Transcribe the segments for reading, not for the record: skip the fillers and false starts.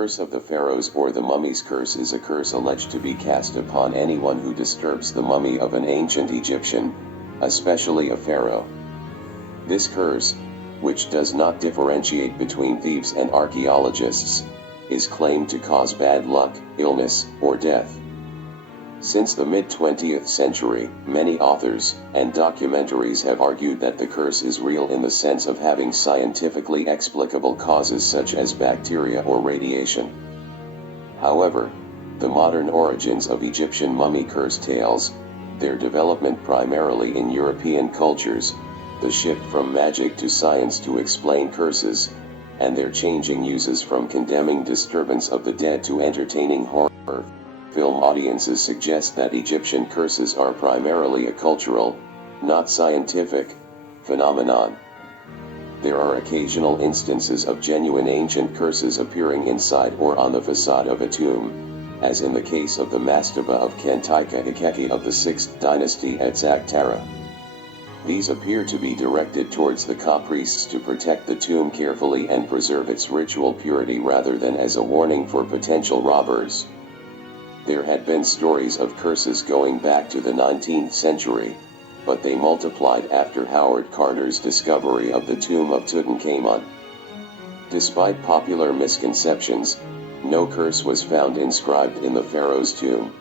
curse of the pharaohs or the mummy's curse is a curse alleged to be cast upon anyone who disturbs the mummy of an ancient Egyptian, especially a pharaoh. This curse, which does not differentiate between thieves and archaeologists, is claimed to cause bad luck, illness, or death. Since the mid-20th century, many authors and documentaries have argued that the curse is real in the sense of having scientifically explicable causes such as bacteria or radiation. However, the modern origins of Egyptian mummy curse tales, their development primarily in European cultures, the shift from magic to science to explain curses, and their changing uses from condemning disturbance of the dead to entertaining horror film audiences suggest that Egyptian curses are primarily a cultural, not scientific, phenomenon. There are occasional instances of genuine ancient curses appearing inside or on the facade of a tomb, as in the case of the mastaba of Tutankhamun of the 6th dynasty at Saqqara. These appear to be directed towards the Ka priests to protect the tomb carefully and preserve its ritual purity rather than as a warning for potential robbers. There had been stories of curses going back to the 19th century, but they multiplied after Howard Carter's discovery of the tomb of Tutankhamun. Despite popular misconceptions, no curse was found inscribed in the pharaoh's tomb.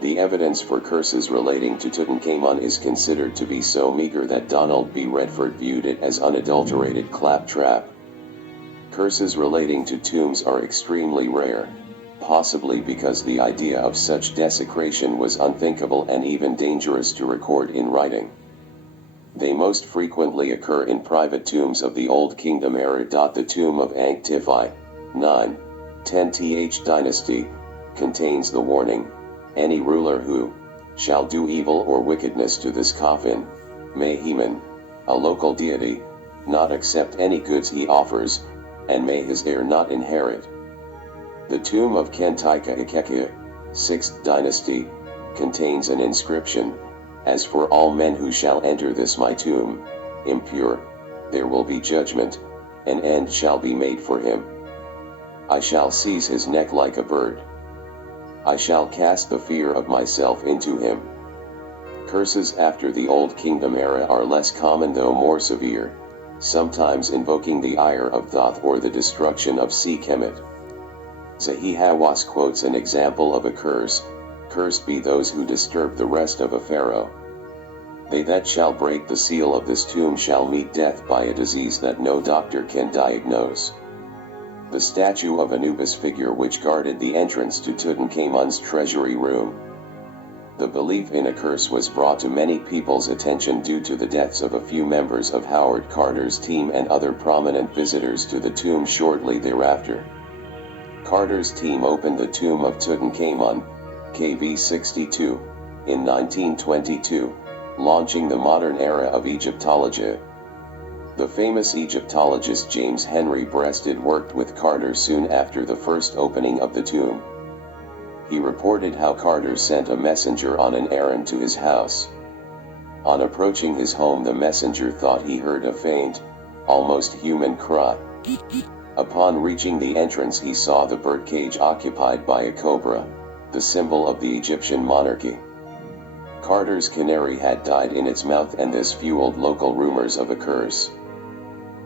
The evidence for curses relating to Tutankhamun is considered to be so meager that Donald B. Redford viewed it as unadulterated claptrap. Curses relating to tombs are extremely rare, possibly because the idea of such desecration was unthinkable and even dangerous to record in writing. They most frequently occur in private tombs of the Old Kingdom era. The tomb of Ankh-Tifi, 9-10th dynasty, contains the warning, "Any ruler who shall do evil or wickedness to this coffin, may Heman, a local deity, not accept any goods he offers, and may his heir not inherit." The tomb of Tutankhamun, 6th dynasty, contains an inscription, "As for all men who shall enter this my tomb, impure, there will be judgment, an end shall be made for him. I shall seize his neck like a bird. I shall cast the fear of myself into him." Curses after the Old Kingdom era are less common though more severe, sometimes invoking the ire of Thoth or the destruction of Sekhmet. Zahi Hawass quotes an example of a curse, "Cursed be those who disturb the rest of a pharaoh. They that shall break the seal of this tomb shall meet death by a disease that no doctor can diagnose." The statue of Anubis figure which guarded the entrance to Tutankhamun's treasury room. The belief in a curse was brought to many people's attention due to the deaths of a few members of Howard Carter's team and other prominent visitors to the tomb shortly thereafter. Carter's team opened the tomb of Tutankhamun, KV 62, in 1922, launching the modern era of Egyptology. The famous Egyptologist James Henry Breasted worked with Carter soon after the first opening of the tomb. He reported how Carter sent a messenger on an errand to his house. On approaching his home, the messenger thought he heard a faint, almost human cry. Upon reaching the entrance, he saw the birdcage occupied by a cobra, the symbol of the Egyptian monarchy. Carter's canary had died in its mouth, and this fueled local rumors of a curse.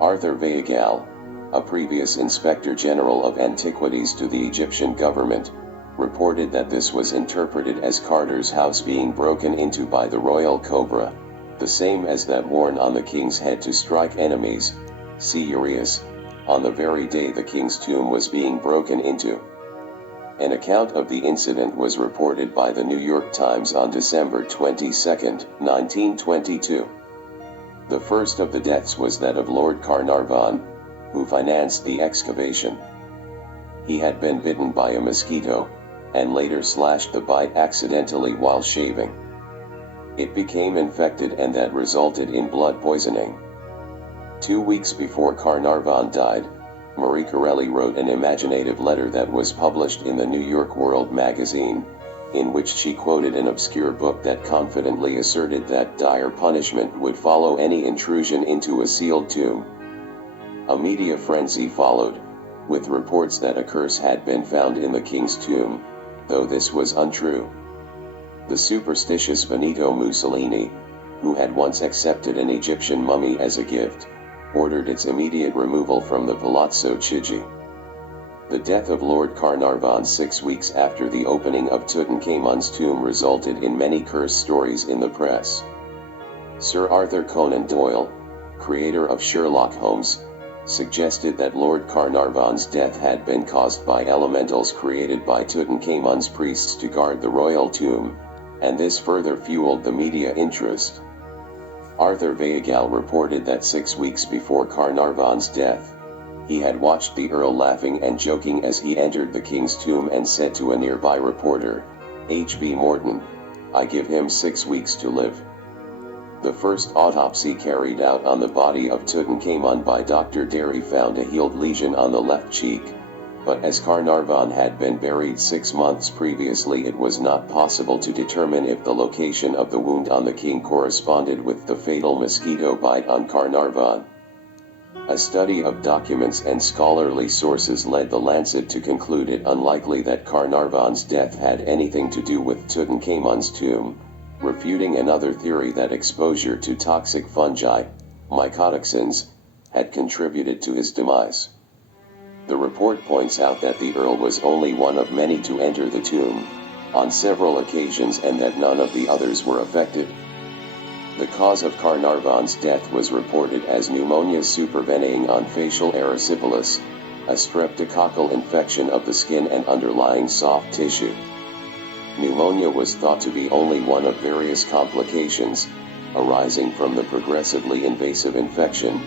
Arthur Weigel, a previous Inspector General of Antiquities to the Egyptian government, reported that this was interpreted as Carter's house being broken into by the royal cobra, the same as that worn on the king's head to strike enemies, see Urias, on the very day the king's tomb was being broken into. An account of the incident was reported by the New York Times on December 22, 1922. The first of the deaths was that of Lord Carnarvon, who financed the excavation. He had been bitten by a mosquito, and later slashed the bite accidentally while shaving. It became infected, and that resulted in blood poisoning. 2 weeks before Carnarvon died, Marie Corelli wrote an imaginative letter that was published in the New York World magazine, in which she quoted an obscure book that confidently asserted that dire punishment would follow any intrusion into a sealed tomb. A media frenzy followed, with reports that a curse had been found in the king's tomb, though this was untrue. The superstitious Benito Mussolini, who had once accepted an Egyptian mummy as a gift, ordered its immediate removal from the Palazzo Chigi. The death of Lord Carnarvon 6 weeks after the opening of Tutankhamun's tomb resulted in many curse stories in the press. Sir Arthur Conan Doyle, creator of Sherlock Holmes, suggested that Lord Carnarvon's death had been caused by elementals created by Tutankhamun's priests to guard the royal tomb, and this further fueled the media interest. Arthur Weigall reported that 6 weeks before Carnarvon's death, he had watched the Earl laughing and joking as he entered the king's tomb and said to a nearby reporter, "H.B. Morton, I give him 6 weeks to live." The first autopsy carried out on the body of Tutankhamun by Dr. Derry found a healed lesion on the left cheek, but as Carnarvon had been buried 6 months previously, it was not possible to determine if the location of the wound on the king corresponded with the fatal mosquito bite on Carnarvon. A study of documents and scholarly sources led the Lancet to conclude it unlikely that Carnarvon's death had anything to do with Tutankhamun's tomb, refuting another theory that exposure to toxic fungi, mycotoxins, had contributed to his demise. The report points out that the Earl was only one of many to enter the tomb, on several occasions, and that none of the others were affected. The cause of Carnarvon's death was reported as pneumonia supervening on facial erysipelas, a streptococcal infection of the skin and underlying soft tissue. Pneumonia was thought to be only one of various complications, arising from the progressively invasive infection,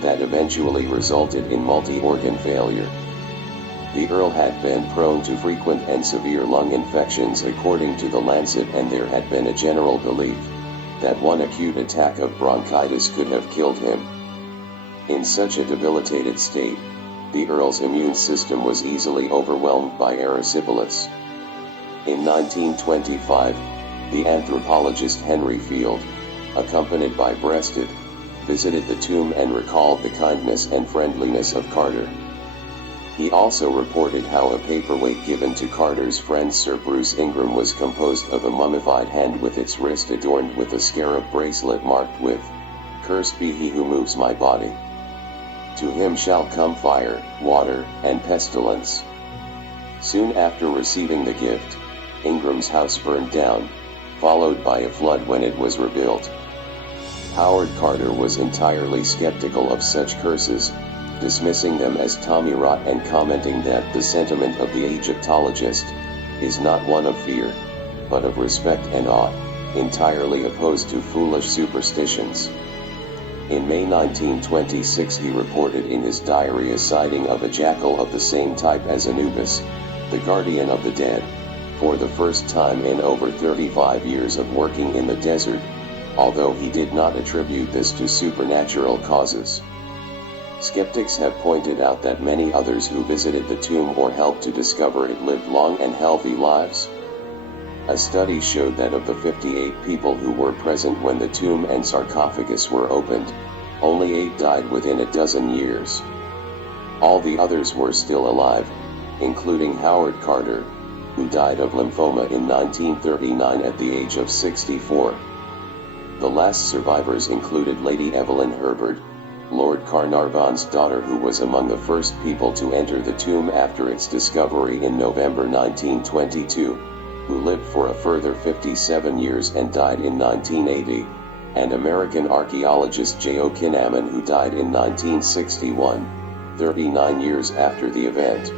that eventually resulted in multi-organ failure. The Earl had been prone to frequent and severe lung infections according to the Lancet, and there had been a general belief that one acute attack of bronchitis could have killed him. In such a debilitated state, the Earl's immune system was easily overwhelmed by erysipelas. In 1925, the anthropologist Henry Field, accompanied by Breasted, visited the tomb and recalled the kindness and friendliness of Carter. He also reported how a paperweight given to Carter's friend Sir Bruce Ingram was composed of a mummified hand with its wrist adorned with a scarab bracelet marked with, "Cursed be he who moves my body. To him shall come fire, water, and pestilence." Soon after receiving the gift, Ingram's house burned down, followed by a flood when it was rebuilt. Howard Carter was entirely skeptical of such curses, dismissing them as tommy rot and commenting that the sentiment of the Egyptologist is not one of fear, but of respect and awe, entirely opposed to foolish superstitions. In May 1926 he reported in his diary a sighting of a jackal of the same type as Anubis, the guardian of the dead, for the first time in over 35 years of working in the desert, although he did not attribute this to supernatural causes. Skeptics have pointed out that many others who visited the tomb or helped to discover it lived long and healthy lives. A study showed that of the 58 people who were present when the tomb and sarcophagus were opened, only 8 died within a dozen years. All the others were still alive, including Howard Carter, who died of lymphoma in 1939 at the age of 64. The last survivors included Lady Evelyn Herbert, Lord Carnarvon's daughter, who was among the first people to enter the tomb after its discovery in November 1922, who lived for a further 57 years and died in 1980, and American archaeologist J.O. Kinnaman, who died in 1961, 39 years after the event.